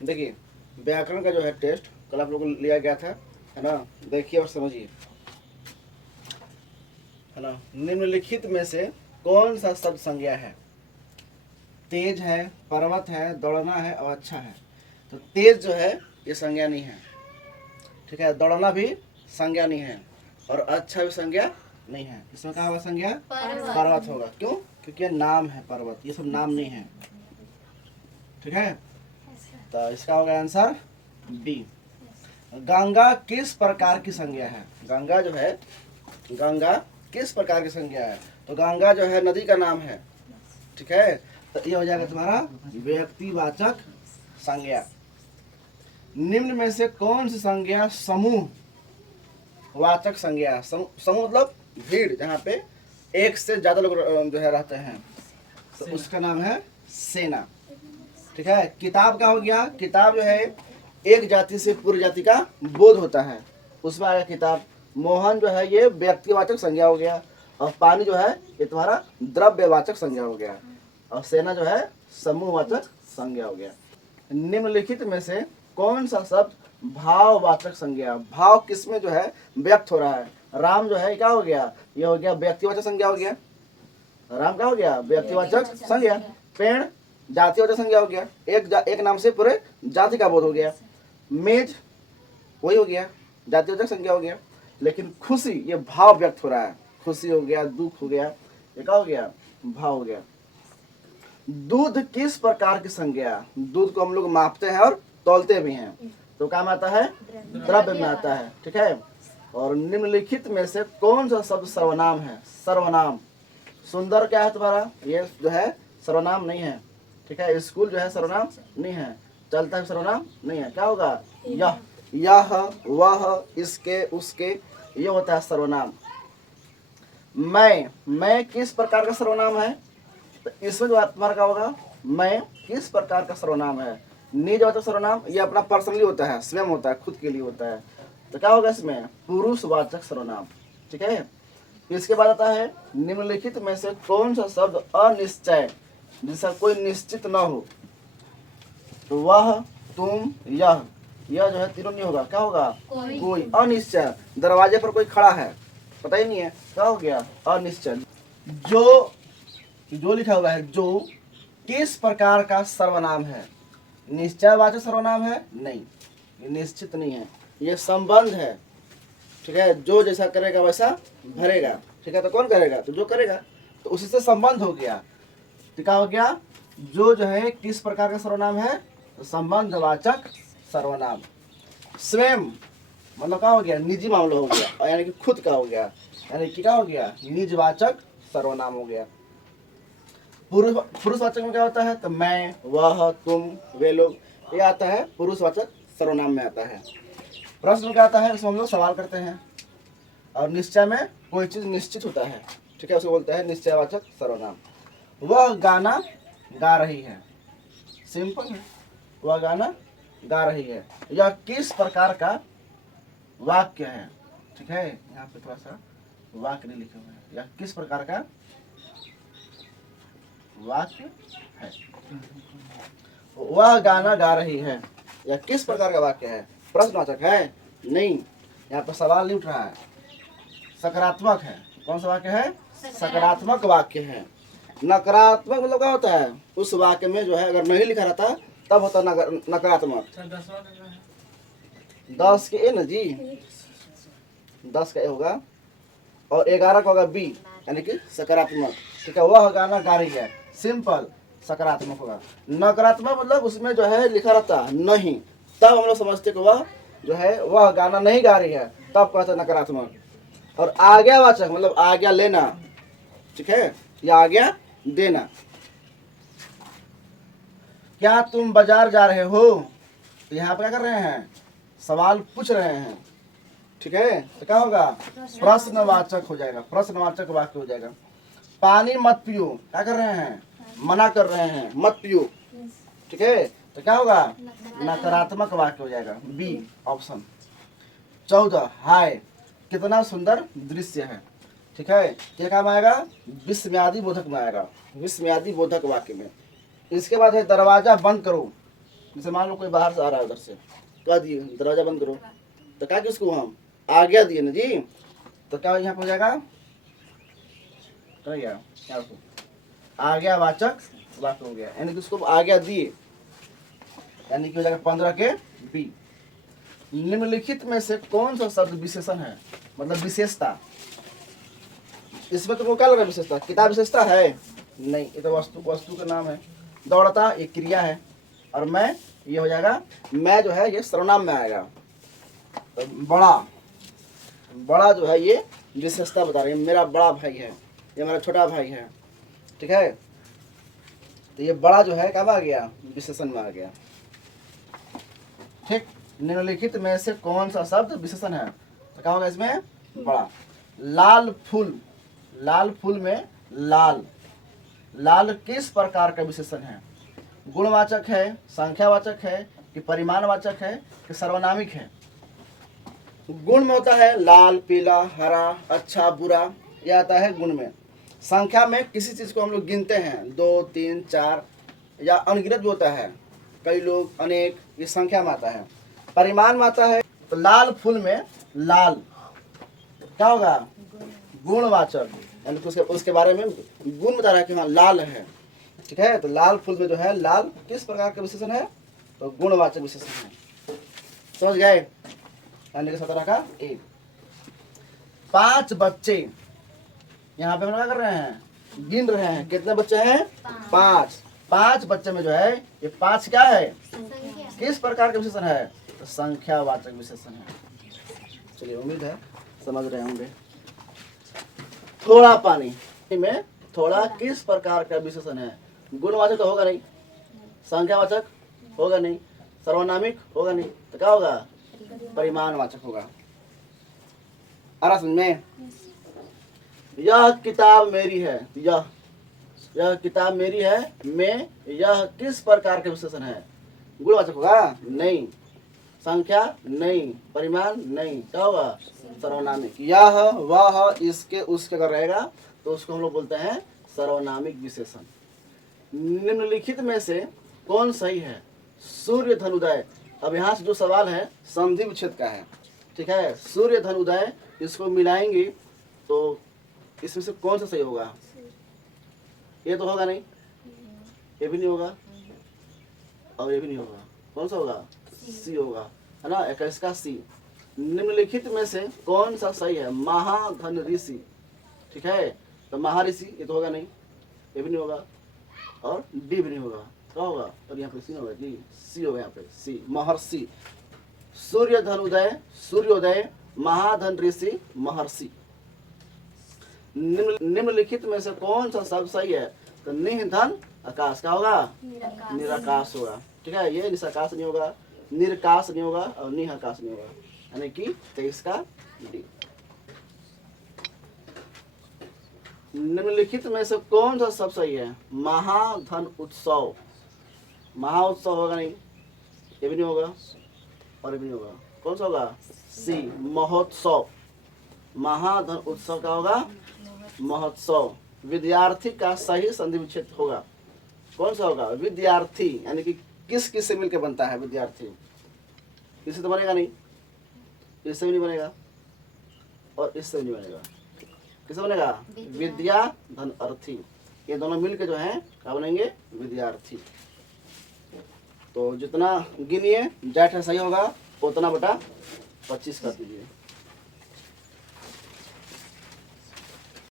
देखिए व्याकरण का जो है टेस्ट कल आप लोगों को लिया गया था, है ना। देखिए और समझिए, है ना। निम्नलिखित में से कौन सा शब्द संज्ञा है? तेज है, पर्वत है, दौड़ना है और अच्छा है। तो तेज जो है ये संज्ञा नहीं है, ठीक है। दौड़ना भी संज्ञा नहीं है और अच्छा भी संज्ञा नहीं है। इसमें क्या होगा? संज्ञा पर्वत होगा। क्यों? क्योंकि ये नाम है पर्वत, ये सब नाम नहीं है, ठीक है। तो इसका होगा आंसर बी। गंगा किस प्रकार की संज्ञा है? गंगा जो है, गंगा किस प्रकार की संज्ञा है? तो गंगा जो है नदी का नाम है, ठीक है। तो ये हो जाएगा तुम्हारा व्यक्तिवाचक संज्ञा। निम्न में से कौन सी संज्ञा समूह वाचक संज्ञा है? समूह मतलब भीड़, जहाँ पे एक से ज्यादा लोग जो है रहते हैं, तो उसका नाम है सेना, ठीक है। किताब का हो गया, किताब जो है एक जाति से पूरी जाति का बोध होता है, उसमें आया किताब। मोहन जो है ये व्यक्तिवाचक संज्ञा हो गया, और पानी जो है ये तुम्हारा द्रव्यवाचक संज्ञा हो गया, और सेना जो है समूहवाचक संज्ञा हो गया। निम्नलिखित में से कौन सा शब्द भाववाचक संज्ञा? भाव किसमें जो है व्यक्त हो रहा है? राम जो है क्या हो गया? ये हो गया व्यक्तिवाचक संज्ञा हो गया। राम क्या हो गया? व्यक्तिवाचक संज्ञा। पेड़ जातिवाचक संज्ञा हो गया, एक नाम से पूरे जाति का बोध हो गया। मेज वही हो गया, जातिवाचक संज्ञा हो गया। लेकिन खुशी ये भाव व्यक्त हो रहा है, खुशी हो गया, दुख हो गया, ये क्या हो गया? भाव हो गया। दूध किस प्रकार की संज्ञा? दूध को हम लोग मापते हैं और तौलते भी हैं, तो काम आता है द्रव्य में आता है, ठीक है। और निम्नलिखित में से कौन सा शब्द सर्वनाम है? सर्वनाम। सुंदर क्या है तुम्हारा? ये जो है सर्वनाम नहीं है, ठीक है। स्कूल जो है सर्वनाम नहीं है, चलता है सर्वनाम नहीं है। क्या होगा? यह, वह, इसके, उसके, ये होता है सर्वनाम। मैं किस प्रकार का सर्वनाम है? तो इसमें जो तुम्हारा क्या होगा? मैं किस प्रकार का सर्वनाम है? निजवाचक सर्वनाम ये अपना पर्सनली होता है, स्वयं होता है, खुद के लिए होता है। तो क्या होगा इसमें? पुरुषवाचक सर्वनाम, ठीक है। इसके बाद आता है निम्नलिखित में से कौन सा शब्द अनिश्चय, जिसका कोई निश्चित न हो? तो वह, तुम, यह जो है तीनों नहीं होगा। क्या होगा? कोई। अनिश्चय। दरवाजे पर कोई खड़ा है, पता ही नहीं है, क्या हो गया? अनिश्चय। जो लिखा हुआ है जो किस प्रकार का सर्वनाम है? निश्चयवाचक सर्वनाम है? नहीं, ये निश्चित नहीं है, ये संबंध है, ठीक है। जो जैसा करेगा वैसा भरेगा, ठीक है। तो कौन करेगा? तो जो करेगा, तो उसी से संबंध हो गया। तो क्या हो गया? जो है किस प्रकार का सर्वनाम है? तो संबंधवाचक सर्वनाम। स्वयं मतलब क्या हो गया? निजी मामला हो गया, और यानी कि खुद का हो गया, यानी कि क्या हो गया? निजवाचक सर्वनाम हो गया। पुरुषवाचक में क्या होता है? तो मैं, वह, तुम, वे लोग, ये आता है पुरुषवाचक सर्वनाम में आता है। प्रश्न क्या आता है? उसमें हम लोग सवाल करते हैं, और निश्चय में कोई चीज निश्चित होता है, ठीक है, उसे बोलते हैं निश्चयवाचक सर्वनाम। वह गाना गा रही है, सिंपल है, वह गाना गा रही है। यह किस प्रकार का वाक्य है? ठीक है, यहाँ पे थोड़ा सा वाक्य नहीं लिखे हुए हैं। यह किस प्रकार का वाक्य है? वह गाना गा रही है, यह किस प्रकार का वाक्य है? प्रश्नवाचक है? नहीं, यहाँ पर सवाल नहीं उठ रहा है, सकारात्मक है। कौन सा वाक्य है? सकारात्मक वाक्य है। नकारात्मक मतलब क्या होता है? उस वाक्य में जो है अगर नहीं लिखा रहता तब होता नकारात्मक। 10 के ए ना जी, 10 का ए होगा, और 11 का होगा बी, यानी कि सकारात्मक, ठीक है। वह गाना गा रही है, सिंपल, सकारात्मक होगा। नकारात्मक मतलब उसमें जो है लिखा रहता नहीं, तब हम लोग समझते कि वह जो है वह गाना नहीं गा रही है, तब कहते हैं नकारात्मक। और आज्ञावाचक मतलब आज्ञा लेना, ठीक है, या आज्ञा देना। क्या तुम बाजार जा रहे हो? तो यहाँ पर क्या कर रहे हैं? सवाल पूछ रहे हैं, ठीक है। तो क्या होगा? प्रश्नवाचक हो जाएगा, प्रश्नवाचक वाक्य हो जाएगा। पानी मत पियो, क्या कर रहे हैं? मना कर रहे हैं, मत पियो, ठीक है। तो क्या होगा? नकारात्मक वाक्य हो जाएगा, बी ऑप्शन। 14, हाय कितना सुंदर दृश्य है, ठीक है। क्या काम आएगा? विस्मयादि बोधक में आएगा, विस्मयादि बोधक वाक्य में। इसके बाद है दरवाजा बंद करो, जैसे मान लो कोई बाहर से आ रहा है उधर से, कह दिए दरवाजा बंद करो, तो क्या कि उसको हम आज्ञा दिए ना जी, तो क्या यहाँ पे हो जाएगा, क्या आज्ञावाचक वाक्य हो गया, यानी कि उसको आज्ञा दिए, यानी कि हो जाएगा 15 के बी। निम्नलिखित में से कौन सा शब्द विशेषण है, मतलब विशेषता, इसमें तुमको क्या लगा विशेषता, किताब विशेषता है नहीं, ये तो वस्तु का नाम है। दौड़ता ये क्रिया है, और मैं ये हो जाएगा, मैं जो है ये सर्वनाम में आएगा। तो बड़ा जो है ये विशेषता बता रही है, मेरा बड़ा भाई है, ये मेरा छोटा भाई है, ठीक है। तो ये बड़ा जो है कब आ गया, विशेषण में आ गया, ठीक। निम्नलिखित में से कौन सा शब्द विशेषण है, तो क्या होगा इसमें, बड़ा। लाल फूल में लाल किस प्रकार का विशेषण है, गुणवाचक है, संख्यावाचक है, कि परिमाणवाचक है, कि सर्वनामिक है। गुण में होता है लाल, पीला, हरा, अच्छा, बुरा, यह आता है गुण में। संख्या में किसी चीज को हम लोग गिनते हैं, 2, 3, 4, या अनगिनत भी होता है, कई लोग, अनेक, ये संख्या में आता है। परिमाण में आता है, तो लाल फूल में लाल क्या होगा, गुणवाचक, यानी कि उसके बारे में गुण बता रहा है कि हाँ लाल है, ठीक है। तो लाल फूल में जो है लाल किस प्रकार का विशेषण है, तो गुणवाचक विशेषण है, समझ गए। यानी कि 17 का एक। 5 बच्चे, यहाँ पे हम लोग क्या कर रहे हैं, गिन रहे हैं, कितने बच्चे हैं, 5। 5 बच्चे में जो है ये 5 क्या है, किस प्रकार का विशेषण है, तो संख्यावाचक विशेषण है। चलिए उम्मीद है समझ रहे होंगे। थोड़ा पानी में थोड़ा किस प्रकार का विशेषण है, गुणवाचक तो होगा नहीं, संख्यावाचक होगा नहीं, सर्वनामिक होगा नहीं, तो क्या होगा, परिमाणवाचक होगा। आ समझ में। यह किताब मेरी है, यह किताब मेरी है में यह किस प्रकार का विशेषण है, गुणवाचक होगा नहीं, संख्या नहीं, परिमाण नहीं, क्या होगा, सर्वनामिक। यह वह इसके उसके अगर रहेगा तो उसको हम लोग बोलते हैं सर्वनामिक विशेषण। निम्नलिखित में से कौन सही है, सूर्य धन उदय। अब यहाँ से जो सवाल है संधि विच्छेद का है, ठीक है। सूर्य धन उदय, इसको मिलाएंगे तो इसमें से कौन सा सही होगा, ये तो होगा नहीं, ये भी नहीं होगा, और ये भी नहीं होगा, कौन सा होगा, सी होगा, है ना, 21 का सी। निम्नलिखित में से कौन सा सही है, महाधन ऋषि, ठीक है। तो महाऋषि ये तो होगा नहीं, ये भी नहीं होगा, और डी भी नहीं होगा, क्या होगा, और यहाँ पे सी होगा, डी सी होगा, यहाँ पे सी, महर्षि। सूर्य धन उदय, सूर्योदय, महाधन ऋषि, महर्षि। निम्नलिखित में से कौन सा शब्द सही है, तो निधन आकाश, क्या होगा, निराकाश होगा, ठीक है। ये निराकाश नहीं होगा, निरकाश नहीं होगा, और निहाकाश नहीं होगा, यानी कि 23 का डी। निम्नलिखित में से कौन सा शब्द सही है, महाधन उत्सव। महाउत्सव होगा नहीं, ये भी नहीं होगा, और ये भी नहीं होगा, कौन सा होगा, सी, महोत्सव। महाधन उत्सव का होगा महोत्सव। विद्यार्थी का सही संधि विच्छेद होगा, कौन सा होगा, विद्यार्थी, यानी कि किस किस से मिलकर बनता है विद्यार्थी, इससे तो बनेगा नहीं, इससे भी नहीं बनेगा, और इससे भी नहीं बनेगा, किससे बनेगा, विद्या धन अर्थी, ये दोनों मिलके जो है क्या बनेंगे, विद्यार्थी। तो जितना गिनिए जैठ सही होगा उतना बटा 25 कर दीजिए।